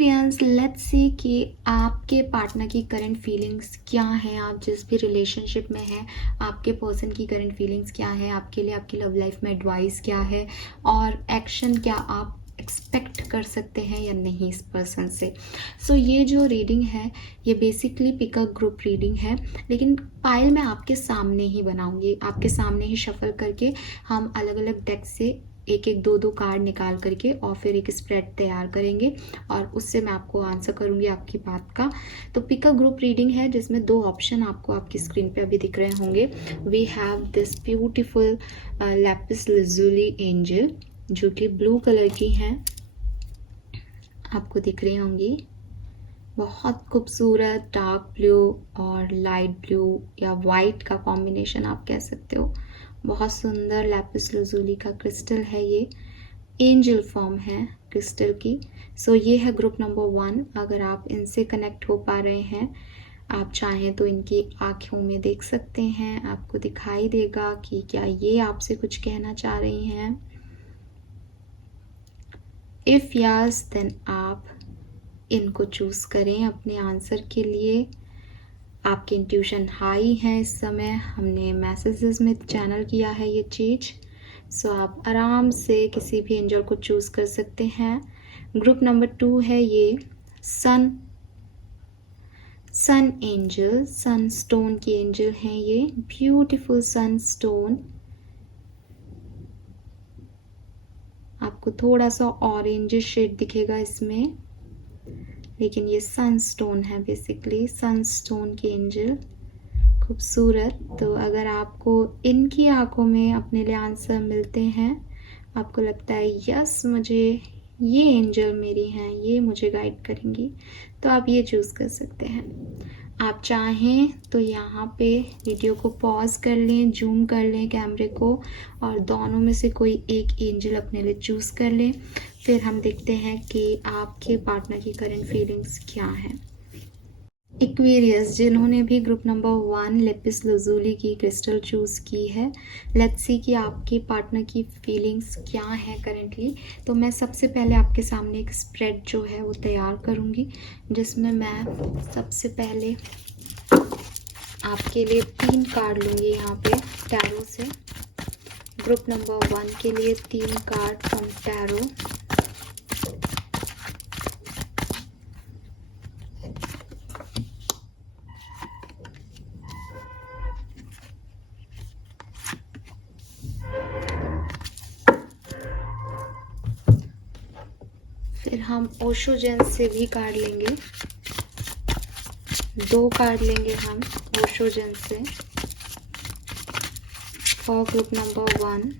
Experience. Let's see कि आपके partner की करंट फीलिंग्स क्या हैं, आप जिस भी रिलेशनशिप में हैं आपके पर्सन की करंट फीलिंग्स क्या है, आपके लिए आपकी लव लाइफ में एडवाइस क्या है और एक्शन क्या आप एक्सपेक्ट कर सकते हैं या नहीं इस पर्सन से। सो ये जो रीडिंग है ये बेसिकली पिकअप ग्रुप रीडिंग है, लेकिन पाइल मैं आपके सामने ही बनाऊंगी, आपके सामने ही शफल करके हम अलग अलग डेक से एक एक दो दो कार्ड निकाल करके और फिर एक स्प्रेड तैयार करेंगे और उससे मैं आपको आंसर करूंगी आपकी बात का। तो पिकअप ग्रुप रीडिंग है जिसमें दो ऑप्शन आपको आपकी स्क्रीन पे अभी दिख रहे होंगे। We have this beautiful lapis lazuli angel जो कि ब्लू कलर की हैं, आपको दिख रही होंगी। बहुत खूबसूरत डार्क ब्लू और लाइट ब्लू या वाइट का कॉम्बिनेशन आप कह सकते हो। बहुत सुंदर लैपिस लजुली का क्रिस्टल है, ये एंजल फॉर्म है क्रिस्टल की। सो ये है ग्रुप नंबर 1। अगर आप इनसे कनेक्ट हो पा रहे हैं, आप चाहें तो इनकी आँखों में देख सकते हैं, आपको दिखाई देगा कि क्या ये आपसे कुछ कहना चाह रही हैं। इफ़ यस देन आप इनको चूज़ करें अपने आंसर के लिए। आपकी इंट्यूशन हाई है इस समय, हमने मैसेजेस में चैनल किया है ये चीज़। सो आप आराम से किसी भी एंजल को चूज़ कर सकते हैं। ग्रुप नंबर 2 है ये सन एंजल, सन स्टोन की एंजल हैं ये, ब्यूटीफुल सन स्टोन। आपको थोड़ा सा ऑरेंज शेड दिखेगा इसमें, लेकिन ये सनस्टोन है, बेसिकली सनस्टोन की एंजल, खूबसूरत। तो अगर आपको इनकी आंखों में अपने लिए आंसर मिलते हैं, आपको लगता है यस मुझे ये एंजल मेरी हैं, ये मुझे गाइड करेंगी, तो आप ये चूज़ कर सकते हैं। आप चाहें तो यहाँ पे वीडियो को पॉज कर लें, जूम कर लें कैमरे को और दोनों में से कोई एक एंजल अपने लिए चूज़ कर लें। फिर हम देखते हैं कि आपके पार्टनर की करंट फीलिंग्स क्या हैं। एक्वेरियस, जिन्होंने भी ग्रुप नंबर 1 लेपिस लजुली की क्रिस्टल चूज़ की है, लेट्स सी कि आपके पार्टनर की फीलिंग्स क्या हैं करेंटली। तो मैं सबसे पहले आपके सामने एक स्प्रेड जो है वो तैयार करूँगी, जिसमें मैं सबसे पहले आपके लिए 3 कार्ड लूँगी यहाँ पे टैरो से। ग्रुप नंबर 1 के लिए 3 कार्ड फ्रॉम टैरो। फिर हम ओशो जेन से भी कार्ड लेंगे, 2 कार्ड लेंगे हम ओशो जेन से फॉर ग्रुप नंबर 1।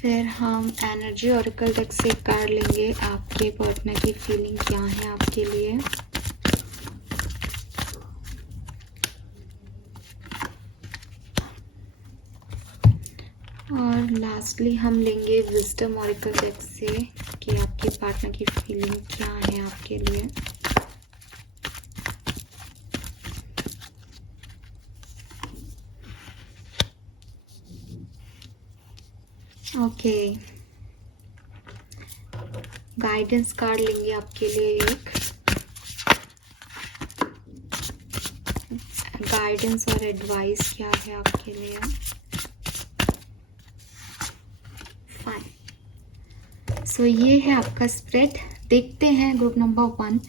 फिर हम एनर्जी ऑरेकल डेक से कार्ड लेंगे, आपके पार्टनर की फीलिंग क्या है आपके लिए। और लास्टली हम लेंगे विजडम ऑरेकल डेक से कि आपके पार्टनर की फीलिंग क्या है आपके लिए। ओके, गाइडेंस कार्ड लेंगे आपके लिए एक, गाइडेंस और एडवाइस क्या है आपके लिए। फाइन, सो ये है आपका स्प्रेड। देखते हैं ग्रुप नंबर 1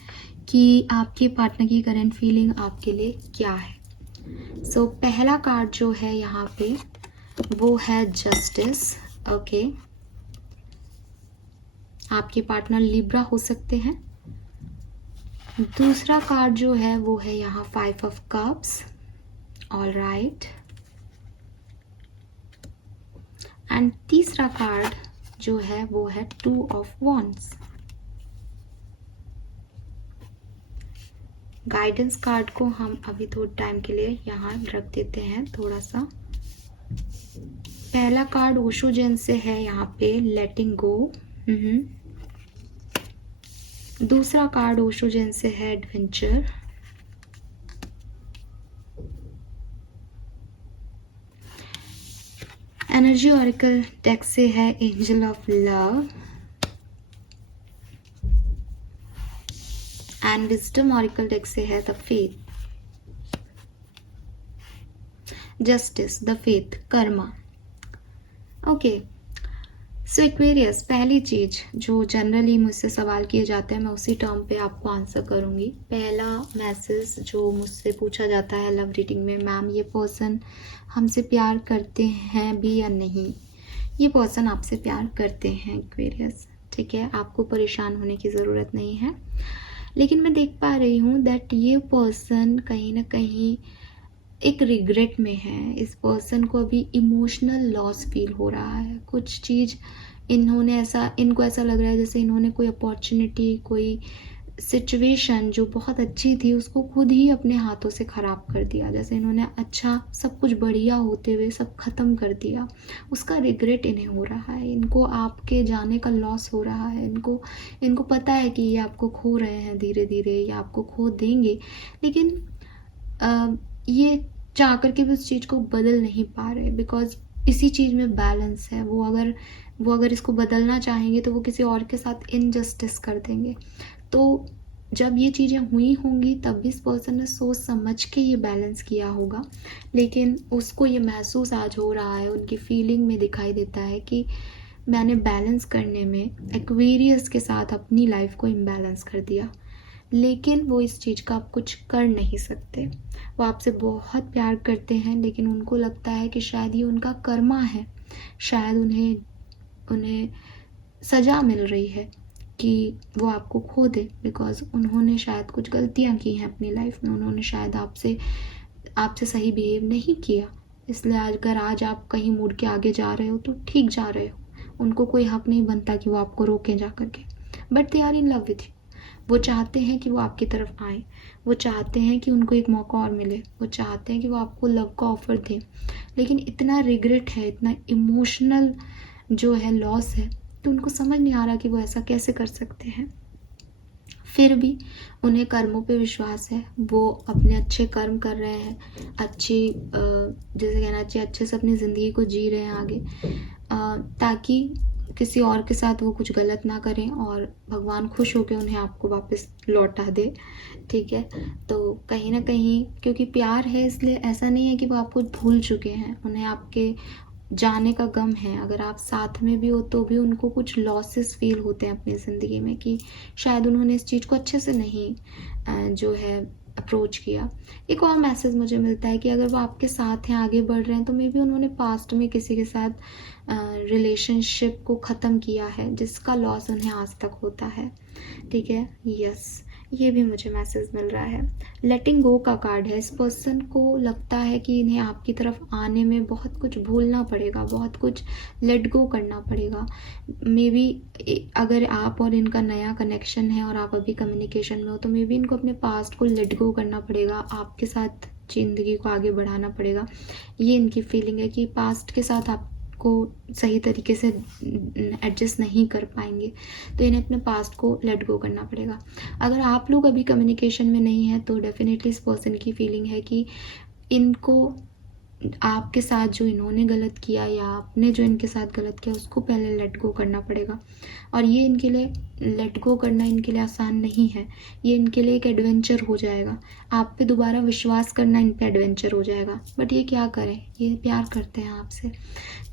कि आपके पार्टनर की करंट फीलिंग आपके लिए क्या है। सो पहला कार्ड जो है यहाँ पे वो है जस्टिस। ओके, आपके पार्टनर लिब्रा हो सकते हैं। दूसरा कार्ड जो है वो है यहाँ 5 of cups. All right, and तीसरा कार्ड जो है वो है 2 ऑफ वॉन्ड्स। गाइडेंस कार्ड को हम अभी थोड़ा टाइम के लिए यहाँ रख देते हैं थोड़ा सा। पहला कार्ड ओशो जेन से है यहाँ पे लेटिंग गो। दूसरा कार्ड ओशो जैन से है एडवेंचर। एनर्जी ऑरिकल डेक से है angel of love and wisdom oracle deck से है the faith, justice, the faith, karma. Okay, so Aquarius, पहली चीज़ जो जनरली मुझसे सवाल किए जाते हैं मैं उसी टर्म पे आपको आंसर करूँगी। पहला मैसेज जो मुझसे पूछा जाता है लव रीडिंग में, मैम ये पर्सन हमसे प्यार करते हैं भी या नहीं। ये पर्सन आपसे प्यार करते हैं एक्वेरियस, ठीक है, आपको परेशान होने की ज़रूरत नहीं है। लेकिन मैं देख पा रही हूँ दैट ये पर्सन कहीं ना कहीं एक रिग्रेट में है। इस पर्सन को अभी इमोशनल लॉस फील हो रहा है। कुछ चीज़ इनको ऐसा लग रहा है जैसे इन्होंने कोई अपॉर्चुनिटी, कोई सिचुएशन जो बहुत अच्छी थी उसको खुद ही अपने हाथों से ख़राब कर दिया। जैसे इन्होंने अच्छा, सब कुछ बढ़िया होते हुए सब ख़त्म कर दिया। उसका रिग्रेट इन्हें हो रहा है। इनको आपके जाने का लॉस हो रहा है। इनको पता है कि ये आपको खो रहे हैं धीरे धीरे, या आपको खो देंगे, लेकिन ये चाह कर के भी उस चीज़ को बदल नहीं पा रहे, बिकॉज इसी चीज़ में बैलेंस है। वो अगर इसको बदलना चाहेंगे तो वो किसी और के साथ इनजस्टिस कर देंगे। तो जब ये चीज़ें हुई होंगी तब भी इस पर्सन ने सोच समझ के ये बैलेंस किया होगा, लेकिन उसको ये महसूस आज हो रहा है, उनकी फीलिंग में दिखाई देता है कि मैंने बैलेंस करने में एक्वेरियस के साथ अपनी लाइफ को इम्बैलेंस कर दिया। लेकिन वो इस चीज़ का आप कुछ कर नहीं सकते। वो आपसे बहुत प्यार करते हैं, लेकिन उनको लगता है कि शायद ये उनका कर्मा है, शायद उन्हें सज़ा मिल रही है कि वो आपको खो दे, बिकॉज उन्होंने शायद कुछ गलतियाँ की हैं अपनी लाइफ में। उन्होंने शायद आपसे सही बिहेव नहीं किया, इसलिए अगर आज आप कहीं मुड़ के आगे जा रहे हो तो ठीक जा रहे हो। उनको कोई हक नहीं बनता कि वो आपको रोकें जा करके, but they are in love with you. वो चाहते हैं कि वो आपकी तरफ आए, वो चाहते हैं कि उनको एक मौका और मिले, वो चाहते हैं कि वो आपको लव का ऑफ़र दें, लेकिन इतना रिग्रेट है, इतना इमोशनल जो है लॉस है, तो उनको समझ नहीं आ रहा कि वो ऐसा कैसे कर सकते हैं। फिर भी उन्हें कर्मों पे विश्वास है। वो अपने अच्छे कर्म कर रहे हैं, जैसे कहना चाहिए अच्छे से अपनी ज़िंदगी को जी रहे हैं आगे, ताकि किसी और के साथ वो कुछ गलत ना करें और भगवान खुश होकर उन्हें आपको वापस लौटा दे, ठीक है। तो कहीं ना कहीं क्योंकि प्यार है, इसलिए ऐसा नहीं है कि वो आपको भूल चुके हैं। उन्हें आपके जाने का गम है। अगर आप साथ में भी हो तो भी उनको कुछ लॉसेस फील होते हैं अपनी ज़िंदगी में कि शायद उन्होंने इस चीज़ को अच्छे से नहीं जो है अप्रोच किया। एक और मैसेज मुझे मिलता है कि अगर वो आपके साथ हैं, आगे बढ़ रहे हैं, तो मे बी उन्होंने पास्ट में किसी के साथ रिलेशनशिप को ख़त्म किया है जिसका लॉस उन्हें आज तक होता है, ठीक है। यस, ये भी मुझे मैसेज मिल रहा है। लेटिंग गो का कार्ड है। इस पर्सन को लगता है कि इन्हें आपकी तरफ आने में बहुत कुछ भूलना पड़ेगा, बहुत कुछ लेट गो करना पड़ेगा। मे बी अगर आप और इनका नया कनेक्शन है और आप अभी कम्युनिकेशन में हो तो मे बी इनको अपने पास्ट को लेट गो करना पड़ेगा, आपके साथ ज़िंदगी को आगे बढ़ाना पड़ेगा। ये इनकी फीलिंग है कि पास्ट के साथ आपको सही तरीके से एडजस्ट नहीं कर पाएंगे, तो इन्हें अपने पास्ट को लेट गो करना पड़ेगा। अगर आप लोग अभी कम्युनिकेशन में नहीं हैं तो डेफिनेटली इस पर्सन की फीलिंग है कि इनको आपके साथ जो इन्होंने गलत किया या आपने जो इनके साथ गलत किया उसको पहले लेट गो करना पड़ेगा। और ये इनके लिए लेट गो करना इनके लिए आसान नहीं है। ये इनके लिए एक एडवेंचर हो जाएगा। आप पे दोबारा विश्वास करना इन पे एडवेंचर हो जाएगा। बट ये क्या करें, ये प्यार करते हैं आपसे,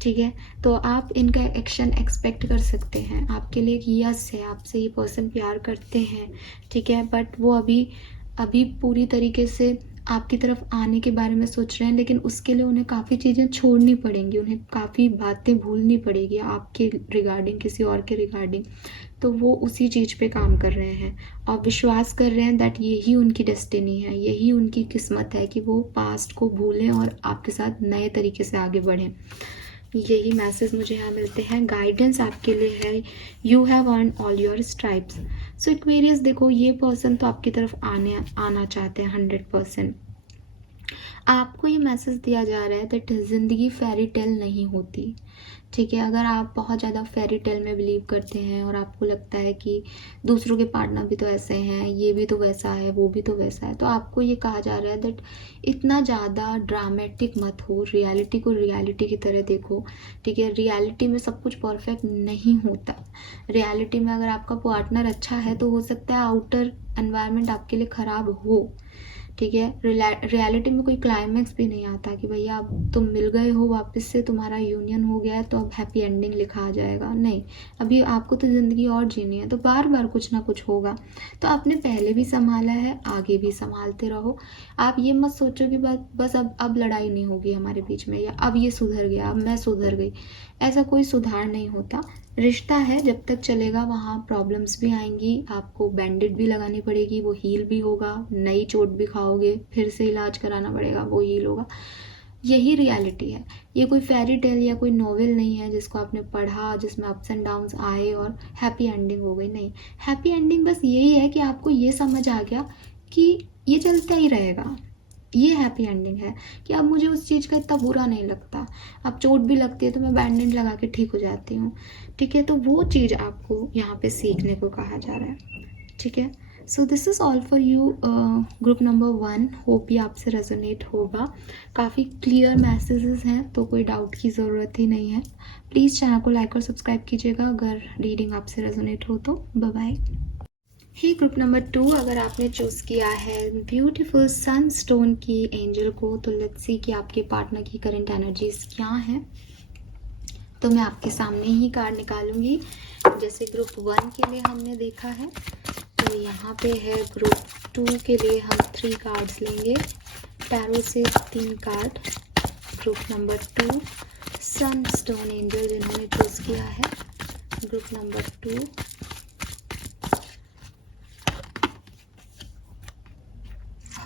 ठीक है। तो आप इनका एक्शन एक्सपेक्ट कर सकते हैं। आपके लिए एक यस है, आपसे ये पर्सन प्यार करते हैं, ठीक है। बट वो अभी पूरी तरीके से आपकी तरफ आने के बारे में सोच रहे हैं, लेकिन उसके लिए उन्हें काफ़ी चीज़ें छोड़नी पड़ेंगी, उन्हें काफ़ी बातें भूलनी पड़ेगी आपके रिगार्डिंग, किसी और के रिगार्डिंग। तो वो उसी चीज़ पे काम कर रहे हैं और विश्वास कर रहे हैं दैट यही उनकी डेस्टिनी है, यही उनकी किस्मत है कि वो पास्ट को भूलें और आपके साथ नए तरीके से आगे बढ़ें। यही मैसेज मुझे यहाँ मिलते हैं। गाइडेंस आपके लिए है, you have earn all your stripes. So Aquarius देखो, ये पर्सन तो आपकी तरफ आना चाहते हैं 100%। आपको ये मैसेज दिया जा रहा है दैट ज़िंदगी फेरी टेल नहीं होती। ठीक है, अगर आप बहुत ज़्यादा फेरी टेल में बिलीव करते हैं और आपको लगता है कि दूसरों के पार्टनर भी तो ऐसे हैं, ये भी तो वैसा है, वो भी तो वैसा है, तो आपको ये कहा जा रहा है दैट इतना ज़्यादा ड्रामेटिक मत हो, रियलिटी को रियलिटी की तरह देखो। ठीक है, रियलिटी में सब कुछ परफेक्ट नहीं होता। रियलिटी में अगर आपका पार्टनर अच्छा है तो हो सकता है आउटर एनवायरनमेंट आपके लिए ख़राब हो। ठीक है, रियलिटी में कोई क्लाइमैक्स भी नहीं आता कि भैया अब तुम मिल गए हो वापस से, तुम्हारा यूनियन हो गया है तो अब हैप्पी एंडिंग लिखा आ जाएगा, नहीं। अभी आपको तो ज़िंदगी और जीनी है, तो बार बार कुछ ना कुछ होगा। तो आपने पहले भी संभाला है, आगे भी संभालते रहो। आप ये मत सोचो कि बस अब लड़ाई नहीं होगी हमारे बीच में, या अब ये सुधर गया, अब मैं सुधर गई। ऐसा कोई सुधार नहीं होता। रिश्ता है, जब तक चलेगा वहाँ प्रॉब्लम्स भी आएंगी, आपको बैंडेड भी लगानी पड़ेगी, वो हील भी होगा, नई चोट भी खाओगे, फिर से इलाज कराना पड़ेगा, वो हील होगा। यही रियलिटी है। ये कोई फेरी टेल या कोई नॉवेल नहीं है जिसको आपने पढ़ा, जिसमें अप्स एंड डाउन्स आए और हैप्पी एंडिंग हो गई, नहीं। हैप्पी एंडिंग बस यही है कि आपको ये समझ आ गया कि ये चलता ही रहेगा। ये हैप्पी एंडिंग है कि अब मुझे उस चीज़ का इतना बुरा नहीं लगता। अब चोट भी लगती है तो मैं बैंडेज लगा के ठीक हो जाती हूँ। ठीक है, तो वो चीज़ आपको यहाँ पे सीखने को कहा जा रहा है। ठीक है, so this is all for you group number 1। Hope ये आपसे रेजोनेट होगा। काफ़ी क्लियर मैसेजेस हैं, तो कोई डाउट की ज़रूरत ही नहीं है। प्लीज़ चैनल को लाइक और सब्सक्राइब कीजिएगा अगर रीडिंग आपसे रेजोनेट हो तो। Bye bye. ही ग्रुप नंबर 2, अगर आपने चूज़ किया है ब्यूटीफुल सनस्टोन की एंजल को, तो लेट्स सी कि आपके पार्टनर की करंट एनर्जीज क्या हैं। तो मैं आपके सामने ही कार्ड निकालूंगी जैसे ग्रुप 1 के लिए हमने देखा है। तो यहाँ पे है ग्रुप 2 के लिए हम 3 कार्ड्स लेंगे। टैरो से 3 card. Group number 2 Sunstone angel जिन्होंने चूज़ किया है, ग्रुप नंबर 2।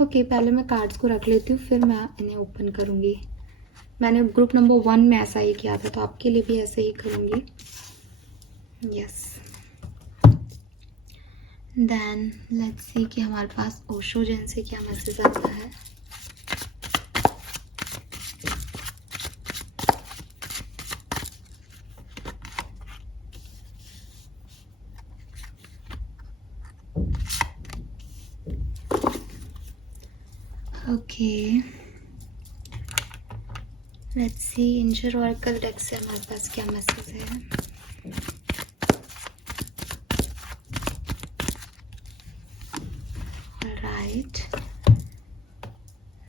ओके, पहले मैं कार्ड्स को रख लेती हूँ, फिर मैं इन्हें ओपन करूँगी। मैंने ग्रुप नंबर 1 में ऐसा ही किया था, तो आपके लिए भी ऐसे ही करूँगी। यस, देन लेट्स सी कि हमारे पास ओशो जैन से क्या मैसेज आता है। Okay, let's see angel oracle deck से हमारे पास क्या मैसेज है। ऑलराइट,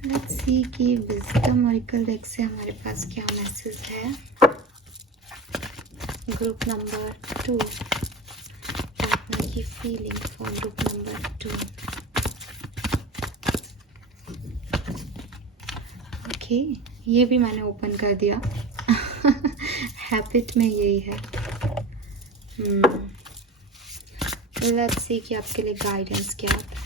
लेट्स सी कि विजडम ऑरेकल डेक से हमारे पास क्या मैसेज है। ग्रुप नंबर 2, पार्टनर की feeling for group number 2। Okay, ये भी मैंने ओपन कर दिया। हैबिट में यही है। लेट्स सी कि आपके लिए गाइडेंस क्या आता है।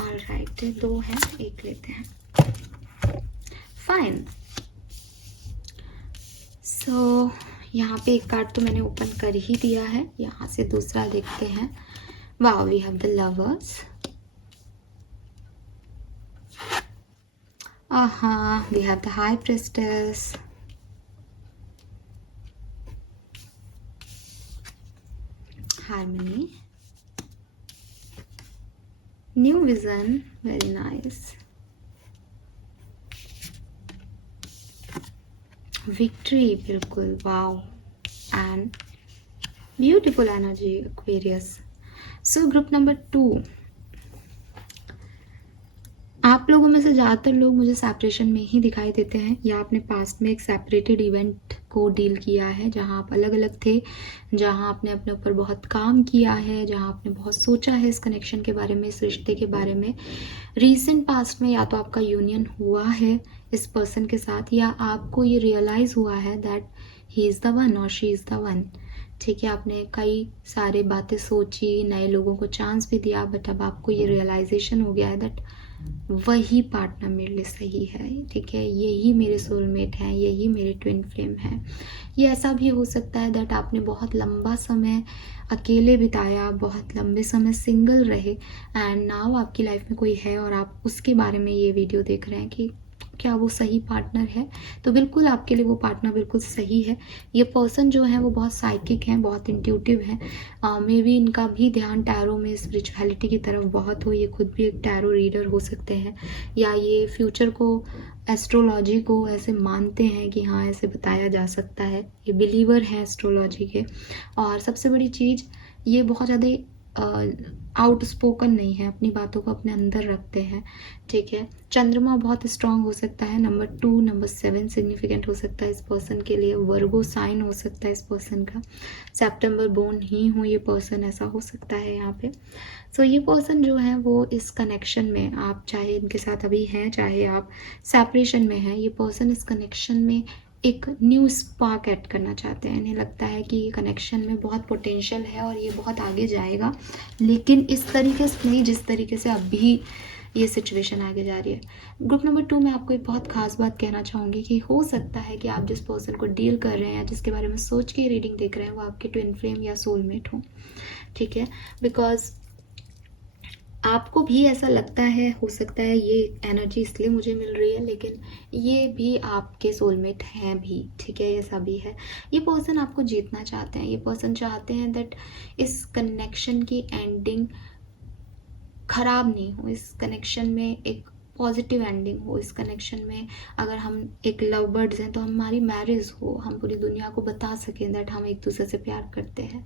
ऑलराइट, 2 हैं, 1 लेते हैं। फाइन। सो यहाँ पे एक कार्ड तो मैंने ओपन कर ही दिया है, यहाँ से दूसरा देखते हैं। Wow, we have the lovers. We have the High Priestess. Harmony. New Vision, very nice. Victory, बिल्कुल, wow. And beautiful energy, Aquarius. So group number 2. आप लोगों में से ज़्यादातर लोग मुझे सेपरेशन में ही दिखाई देते हैं, या आपने पास्ट में एक सेपरेटेड इवेंट को डील किया है जहां आप अलग अलग थे, जहां आपने अपने ऊपर बहुत काम किया है, जहां आपने बहुत सोचा है इस कनेक्शन के बारे में, इस रिश्ते के बारे में। रीसेंट पास्ट में या तो आपका यूनियन हुआ है इस पर्सन के साथ, या आपको ये रियलाइज़ हुआ है that he is the one और शी इज़ द वन। ठीक है, आपने कई सारे बातें सोची, नए लोगों को चांस भी दिया, बट अब आपको ये रियलाइजेशन हो गया है दैट वही पार्टनर मेरे लिए सही है। ठीक है, यही मेरे सोलमेट हैं, यही मेरे ट्विन फ्लेम हैं। ये ऐसा भी हो सकता है दैट आपने बहुत लंबा समय अकेले बिताया, बहुत लंबे समय सिंगल रहे, एंड नाउ आपकी लाइफ में कोई है और आप उसके बारे में ये वीडियो देख रहे हैं कि क्या वो सही पार्टनर है। तो बिल्कुल आपके लिए वो पार्टनर बिल्कुल सही है। ये पर्सन जो है वो बहुत साइकिक हैं, बहुत इंट्यूटिव हैं। मे बी इनका भी ध्यान टैरो में स्पिरिचुअलिटी की तरफ बहुत हो। ये खुद भी एक टैरो रीडर हो सकते हैं, या ये फ्यूचर को, एस्ट्रोलॉजी को ऐसे मानते हैं कि हाँ ऐसे बताया जा सकता है। ये बिलीवर हैं एस्ट्रोलॉजी के। और सबसे बड़ी चीज़, ये बहुत ज़्यादा आउटस्पोकन नहीं है, अपनी बातों को अपने अंदर रखते हैं। ठीक है, चंद्रमा बहुत स्ट्रांग हो सकता है। नंबर 2, नंबर 7 सिग्निफिकेंट हो सकता है इस पर्सन के लिए। वर्गो साइन हो सकता है इस पर्सन का। सितंबर बोर्न ही हो ये पर्सन, ऐसा हो सकता है यहाँ पे। सो ये पर्सन जो है वो इस कनेक्शन में, आप चाहे इनके साथ अभी हैं चाहे आप सेपरेशन में हैं, ये पर्सन इस कनेक्शन में एक न्यू स्पार्क ऐड करना चाहते हैं। इन्हें लगता है कि ये कनेक्शन में बहुत पोटेंशियल है और ये बहुत आगे जाएगा, लेकिन इस तरीके से नहीं जिस तरीके से अभी ये सिचुएशन आगे जा रही है। ग्रुप नंबर 2 में आपको एक बहुत खास बात कहना चाहूँगी कि हो सकता है कि आप जिस पर्सन को डील कर रहे हैं या जिसके बारे में सोच के रीडिंग देख रहे हैं वो आपके ट्विन फ्लेम या सोलमेट हो। ठीक है, बिकॉज आपको भी ऐसा लगता है, हो सकता है ये एनर्जी इसलिए मुझे मिल रही है, लेकिन ये भी आपके सोलमेट हैं भी। ठीक है, ऐसा भी है। ये पर्सन आपको जीतना चाहते हैं। ये पर्सन चाहते हैं दैट इस कनेक्शन की एंडिंग खराब नहीं हो, इस कनेक्शन में एक पॉजिटिव एंडिंग हो। इस कनेक्शन में अगर हम एक लव बर्ड्स हैं तो हमारी मैरिज हो, हम पूरी दुनिया को बता सकें दैट हम एक दूसरे से प्यार करते हैं।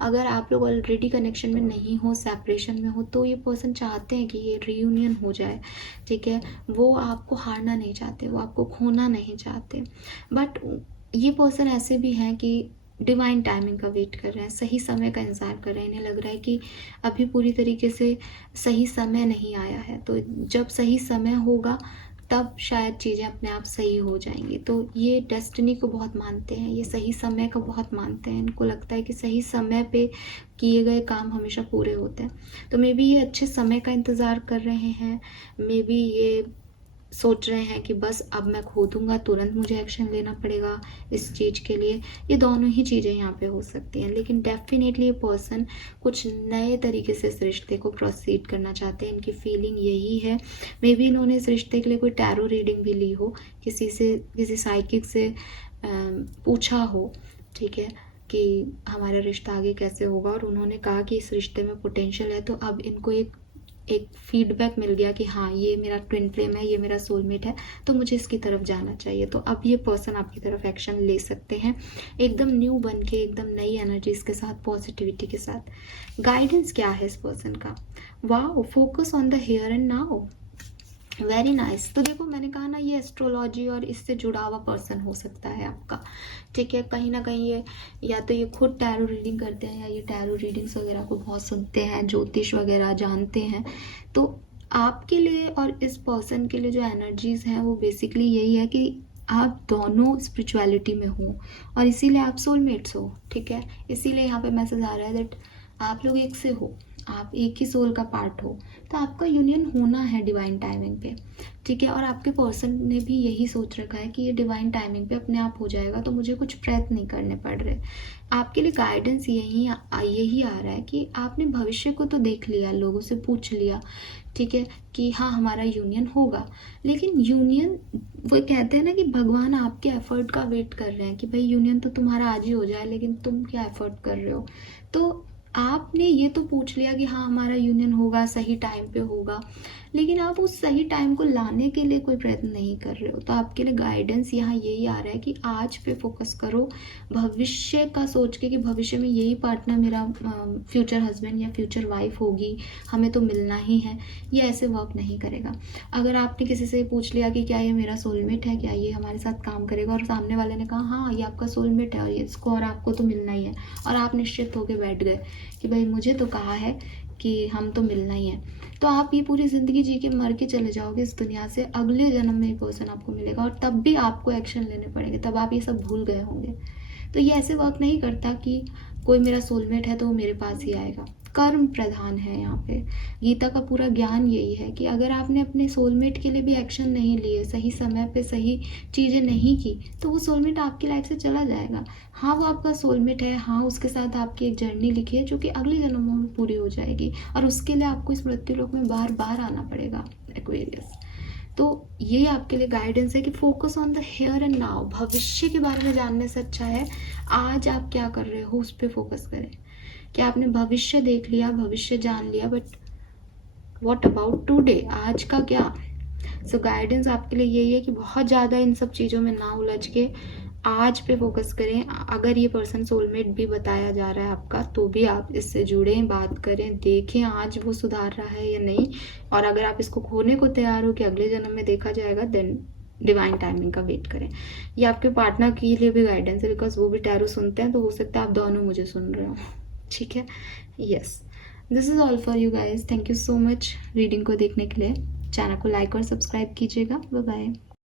अगर आप लोग ऑलरेडी कनेक्शन में नहीं हो, सेपरेशन में हो, तो ये पर्सन चाहते हैं कि ये रीयूनियन हो जाए। ठीक है, वो आपको हारना नहीं चाहते, वो आपको खोना नहीं चाहते। बट ये पर्सन ऐसे भी हैं कि डिवाइन टाइमिंग का वेट कर रहे हैं, सही समय का इंतज़ार कर रहे हैं। इन्हें लग रहा है कि अभी पूरी तरीके से सही समय नहीं आया है, तो जब सही समय होगा तब शायद चीज़ें अपने आप सही हो जाएंगी। तो ये डेस्टिनी को बहुत मानते हैं, ये सही समय को बहुत मानते हैं। इनको लगता है कि सही समय पे किए गए काम हमेशा पूरे होते हैं। तो मे बी ये अच्छे समय का इंतज़ार कर रहे हैं। मे बी ये सोच रहे हैं कि बस अब मैं खो दूंगा, तुरंत मुझे एक्शन लेना पड़ेगा इस चीज़ के लिए। ये दोनों ही चीज़ें यहाँ पे हो सकती हैं, लेकिन डेफिनेटली ये पर्सन कुछ नए तरीके से इस रिश्ते को प्रोसीड करना चाहते हैं। इनकी फीलिंग यही है। मे बी इन्होंने इस रिश्ते के लिए कोई टैरो रीडिंग भी ली हो, किसी से, किसी साइकिक से पूछा हो। ठीक है, कि हमारा रिश्ता आगे कैसे होगा, और उन्होंने कहा कि इस रिश्ते में पोटेंशियल है। तो अब इनको एक फीडबैक मिल गया कि हाँ ये मेरा ट्विन फ्लेम है, ये मेरा सोलमेट है, तो मुझे इसकी तरफ जाना चाहिए। तो अब ये पर्सन आपकी तरफ एक्शन ले सकते हैं, एकदम न्यू बन के, एकदम नई एनर्जीज के साथ, पॉजिटिविटी के साथ। गाइडेंस क्या है इस पर्सन का? Wow, focus on the here and now, very nice. तो देखो, मैंने कहा ना, ये एस्ट्रोलॉजी और इससे जुड़ा हुआ पर्सन हो सकता है आपका। ठीक है, कहीं ना कहीं ये या तो ये खुद टैरो रीडिंग करते हैं, या ये टैरो रीडिंग्स वगैरह को बहुत सुनते हैं, ज्योतिष वगैरह जानते हैं। तो आपके लिए और इस पर्सन के लिए जो एनर्जीज हैं वो बेसिकली यही है कि आप दोनों स्पिरिचुअलिटी में हो, और इसीलिए आप सोलमेट्स हो। ठीक है, इसीलिए यहाँ पे मैसेज आ रहा है दैट आप लोग एक से हो, आप एक ही सोल का पार्ट हो। तो आपका यूनियन होना है डिवाइन टाइमिंग पे। ठीक है, और आपके पर्सन ने भी यही सोच रखा है कि ये डिवाइन टाइमिंग पे अपने आप हो जाएगा, तो मुझे कुछ प्रयत्न नहीं करने पड़ रहे। आपके लिए गाइडेंस यही आ रहा है कि आपने भविष्य को तो देख लिया, लोगों से पूछ लिया। ठीक है, कि हाँ हमारा यूनियन होगा, लेकिन यूनियन, वो कहते हैं ना कि भगवान आपके एफर्ट का वेट कर रहे हैं कि भाई यूनियन तो तुम्हारा आज ही हो जाए, लेकिन तुम क्या एफर्ट कर रहे हो। तो आपने ये तो पूछ लिया कि हाँ हमारा यूनियन होगा, सही टाइम पे होगा, लेकिन आप उस सही टाइम को लाने के लिए कोई प्रयत्न नहीं कर रहे हो। तो आपके लिए गाइडेंस यहाँ यही आ रहा है कि आज पे फोकस करो, भविष्य का सोच के कि भविष्य में यही पार्टनर मेरा फ्यूचर हस्बैंड या फ्यूचर वाइफ होगी, हमें तो मिलना ही है। ये ऐसे वर्क नहीं करेगा। अगर आपने किसी से पूछ लिया कि क्या ये मेरा सोलमेट है, क्या ये हमारे साथ काम करेगा, और सामने वाले ने कहा हाँ ये आपका सोलमेट है और ये इसको और आपको तो मिलना ही है, और आप निश्चित होकर बैठ गए कि भाई मुझे तो कहा है कि हम तो मिलना ही है, तो आप ये पूरी ज़िंदगी जी के मर के चले जाओगे इस दुनिया से। अगले जन्म में ये पर्सन आपको मिलेगा, और तब भी आपको एक्शन लेने पड़ेंगे, तब आप ये सब भूल गए होंगे। तो ये ऐसे वर्क नहीं करता कि कोई मेरा सोलमेट है तो वो मेरे पास ही आएगा। कर्म प्रधान है यहाँ पे। गीता का पूरा ज्ञान यही है कि अगर आपने अपने सोलमेट के लिए भी एक्शन नहीं लिए, सही समय पे सही चीज़ें नहीं की, तो वो सोलमेट आपकी लाइफ से चला जाएगा। हाँ, वो आपका सोलमेट है, हाँ, उसके साथ आपकी एक जर्नी लिखी है जो कि अगले जन्मों में पूरी हो जाएगी, और उसके लिए आपको इस मृत्यु लोक में बार बार आना पड़ेगा, एक्वेरियस। तो ये आपके लिए गाइडेंस है कि focus on the here and now. भविष्य के बारे में जानने से अच्छा है आज आप क्या कर रहे हो उस पर फोकस करें। क्या आपने भविष्य देख लिया, भविष्य जान लिया, बट व्हाट अबाउट टुडे, आज का क्या। सो गाइडेंस आपके लिए यही है कि बहुत ज़्यादा इन सब चीज़ों में ना उलझ के आज पे फोकस करें। अगर ये पर्सन सोलमेट भी बताया जा रहा है आपका, तो भी आप इससे जुड़ें, बात करें, देखें आज वो सुधार रहा है या नहीं। और अगर आप इसको खोने को तैयार हो कि अगले जन्म में देखा जाएगा, देन डिवाइन टाइमिंग का वेट करें। ये आपके पार्टनर के लिए भी गाइडेंस है, बिकॉज वो भी टैरो सुनते हैं, तो हो सकता है आप दोनों मुझे सुन रहे हो। ठीक है, yes, this is all for you guys. Thank you so much reading को देखने के लिए। चैनल को लाइक और सब्सक्राइब कीजिएगा। Bye bye.